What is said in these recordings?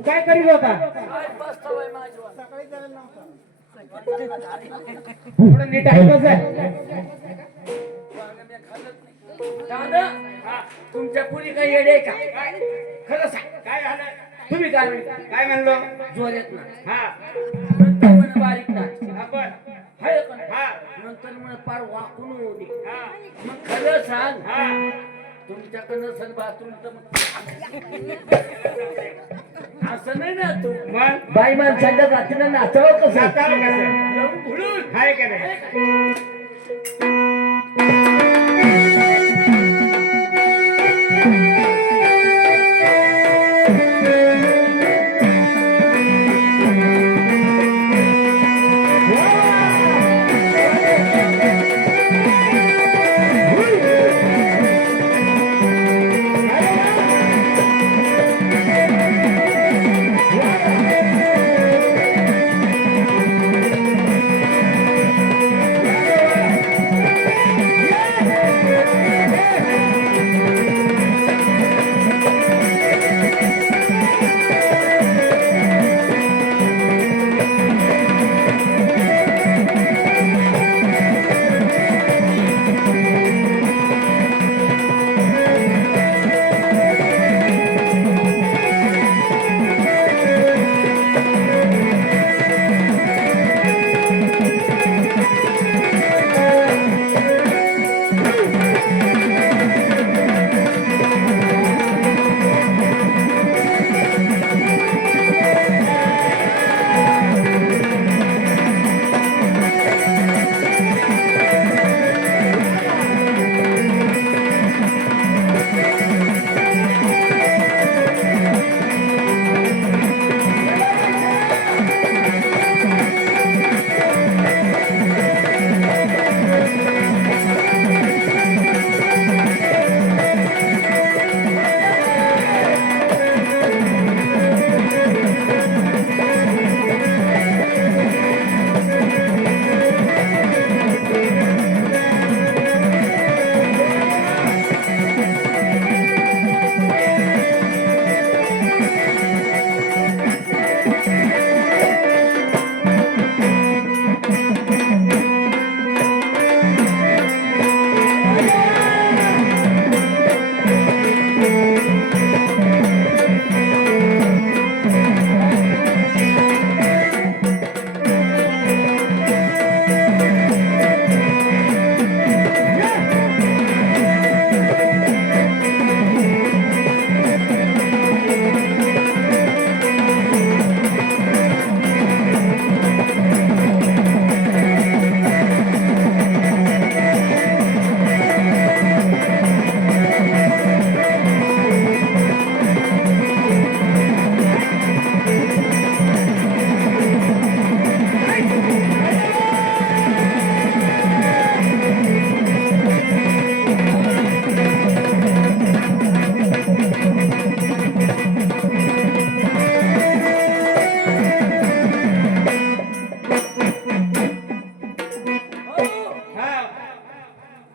तू काय करीत होता? थोडं नीट ऐकत आहे. दादा तुमच्या पुरी काही येडे का? खरं सांग काय झालं? तुम्ही काय काय म्हणलो? जोर येत ना हा नंतर म्हणे बारीक ना आपण हाय का? हा नंतर म्हणे पार वाकून होती. हा मग खरं सांग हा तुमच्याकडनं सर बाथरूम तर असं नाही ना तू मग बाई माणसाच्या रात्रीला नाचावं कसं जाताल कसं? लावून भुलून हाय का नाही?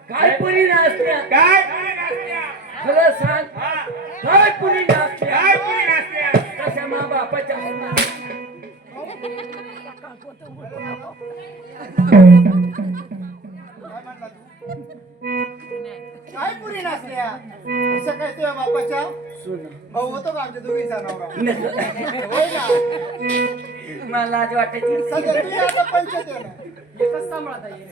काय पुरी नाचत्या काय पुरी नाचत्या? खरं सांग हा काय पुरी नाचत्या काय पुरी नाचत्या? तशा मा बापाच्या काय पुरी नाचल्या असं काय तुझ्या बापाच्या भाऊ होतो का आमच्या दोघीचा नवरा होय ना मला लाज वाटायची सध्या तुझी आता पंचायत आहे ना एकच सांभाळता येईल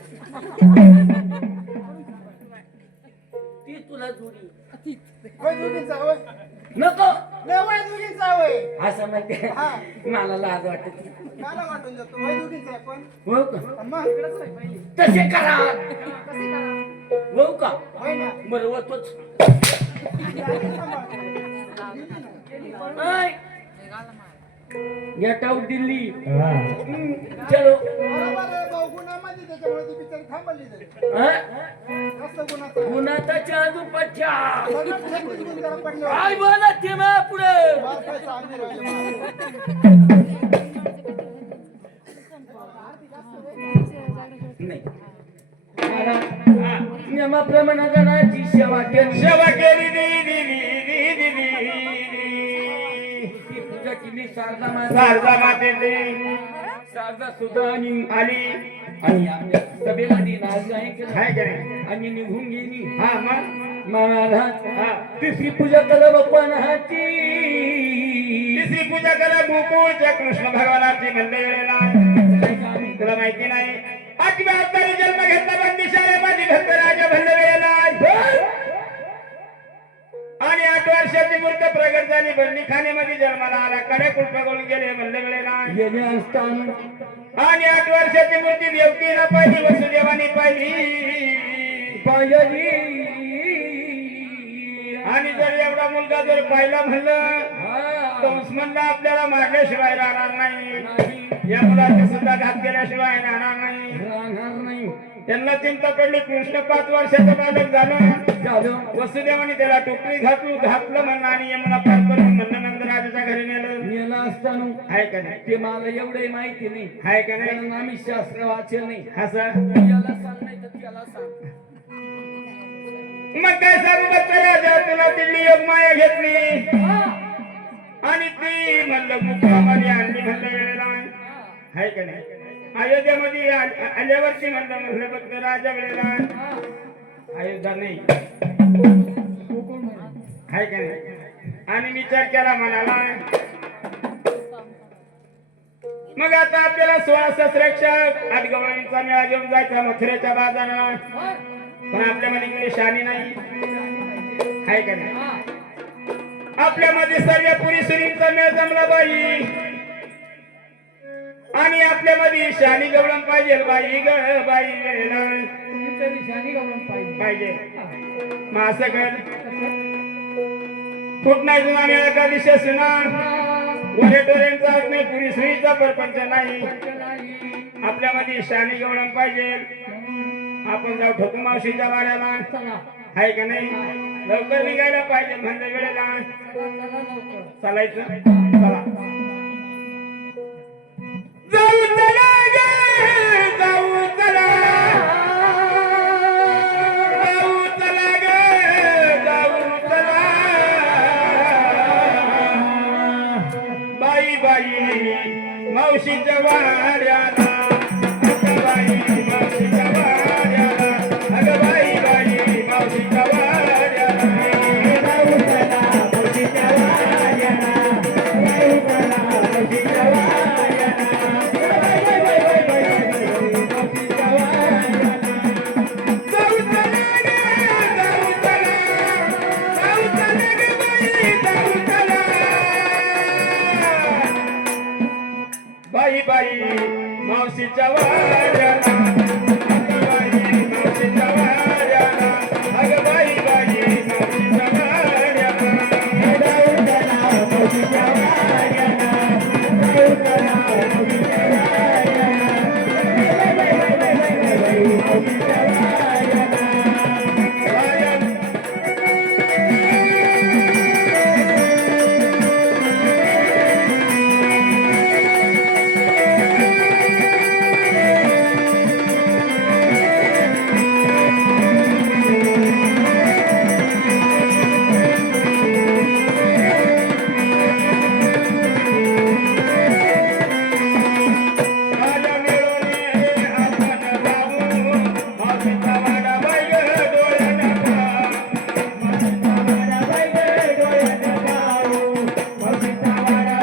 ती तुला जोडी होय दोघींचा होय नको नाही होय दोघींचा होय असं म्हणते हा. मला लाज वाटायची मला वाटून जातो होय दोघींचा आहे पण हो का मग इकडंच होय पहिली तसे करा कशी करा हो का होय ना बरोबर तोच गेट आउट दिल्ली चलो बरोबर आहे भाऊ गुन्ह्यामध्ये त्याच्यामुळे ती बिचारी थांबली तरी जास्त गुन्हा गुन्हाचा चालू पच्चा सगळं छत्तीस गुण जरा पडले काय बोला ते मा पुढे बार काय सांगू राहिले मला. नाही नियमाप्रमाणे गणाची सेवा केली सेवा केली नी, नी, नी, नी, नी, नी. तुझं किल्ली शारदा माता शारदा मातेची शारदा सुद्धा आणि आली आपल्या सभेमध्ये नाच आहे की नाही? आहे का नाही? आणि निघून गेली हा मग महाराज हा तिसरी पूजा करा बाप्पा हाती तिसरी पूजा करा गोकुळच्या कृष्ण भगवानाची म्हणले वेळेला तुला माहिती नाही आठव्या अवतारी जन्म घेतला बंदिशाला माझी भक्त राजा भल्ल वेळेला आणि 8 वर्षाची मूर्त प्रगट झाली बंदी खानेमध्ये जन्माला आला कडे कुलपकडून गेले म्हणले वेळेला गेले असताना आणि 8 वर्षाची मूर्ती देवकीला पाहिली वसुदेवानी पाहिली पाहिली आणि जर एवढा मुलगा जर पाहिला म्हणलं कंस म्हणला आपल्याला मारल्याशिवाय राहणार नाही या मुलाचा सुद्धा घात केल्याशिवाय राहणार नाही त्यांना चिंता पडली कृष्ण 5 वर्षाचं बालक झालं वसुदेवाने त्याला टोपली घातलं म्हणलं आणि यमुना पार करून म्हणलं नंदराजाच्या घरी नेलं असताना आहे का नाही ते मला एवढे माहिती नाही आहे का नाही कारण आम्ही शास्त्र वाचेल नाही असं याला सांग नाही तर त्याला सांग मग काय सांगू बच्चा राजा तुला दिल्ली योग माया घेतली आणि ती म्हणलं मुक्कामाली आणली म्हणलं वेळेला आहे का नाही अयोध्यामध्ये आल्यावरती म्हणलं बघ राजा वेळेला अयोध्या नाही आहे का नाही आणि विचार केला म्हणाला मग आता आपल्याला 16 शस्त्ररक्षक 8 गवळणींचा मेळा घेऊन जायचा मथुरेच्या बाजारात पण आपल्यामध्ये कोणी शानी नाही आहे का नाही आपल्यामध्ये सर्व पुरी सुनींचा मेळ जमला बाई आणि आपल्यामध्ये शानी गवळण पाहिजे बाई ग बाई पाहिजे मग असं कर कुठ नाही जुना मेळा का दिशा सुना वरेटोरेंचा नाही पुरी सुनीचा परपंच नाही आपल्यामध्ये शानी गवळण पाहिजे आपण जाऊ ठोकू मावशीच्या वाड्याला आहे का नाही लवकर निघायला पाहिजे म्हणजे वेळेला चालायचं चला जाऊ चला गे जाऊ चला जाऊ चला गे जाऊ चला बाई बाई मावशीच्या वाड्याला बाई मावशीच्या वाड्याला अगं बाई बाई मावशीच्या वाड्याला जाऊ चला मावशीच्या वाड्याला जाऊ चला मावशीच्या वाड्याला बाई बाई बाई बाई मावशीच्या वाड्याला जाऊ चला गे जाऊ चला गे बाई जाऊ चला बाई बाई मावशीच्या वाड्याला बाई मावशीच्या वाड्याला अगं बाई बाई मावशीच्या वाड्याला जाऊ चला मावशीच्या वाड्याला जाऊ चला मावशीच्या वाड्याला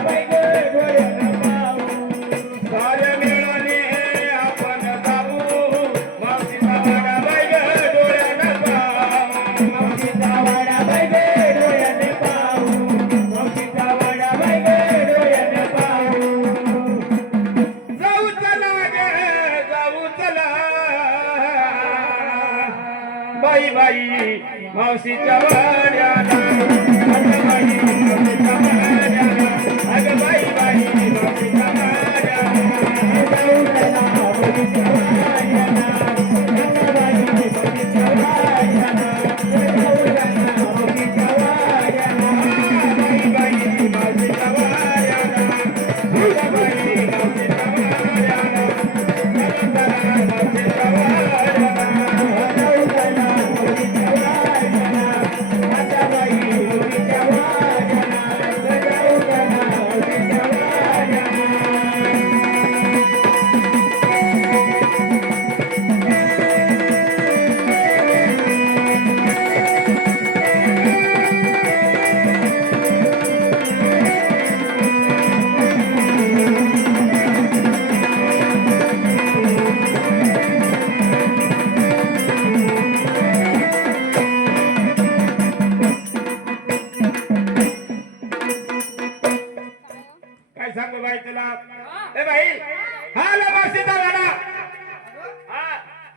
बाई बाई बाई बाई मावशीच्या वाड्याला बाई बाई मावशीच्या वाड्याला अगं बाई मावशीच्या वाड्याला अगं बाई बाई मावशीच्या वाड्याला जाऊ चला मावशीच्या वाड्याला अगं बाई मावशीच्या वाड्याला जाऊ चला मावशीच्या वाड्याला बाई बाई मावशीच्या वाड्याला अगं बाई मावशीच्या वाड्याला चला चला मावशीच्या वाड्याला जाऊ चला मावशीच्या वाड्याला आता बाई काय सांगू बाई तुला ए बाई हा लमासीचा वाडा हा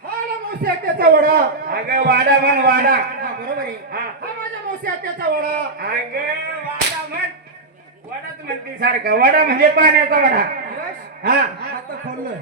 हा ना मावशी आत्याचा वडा. अगं वाडा म्हण वाडा हा, बरोबर आहे. हा हा माझ्या मावशी आत्याचा वडा. अगं वाडा म्हण वडाच म्हणती सारखं वडा म्हणजे पाण्याचा वडा यश, हा आता खोललं.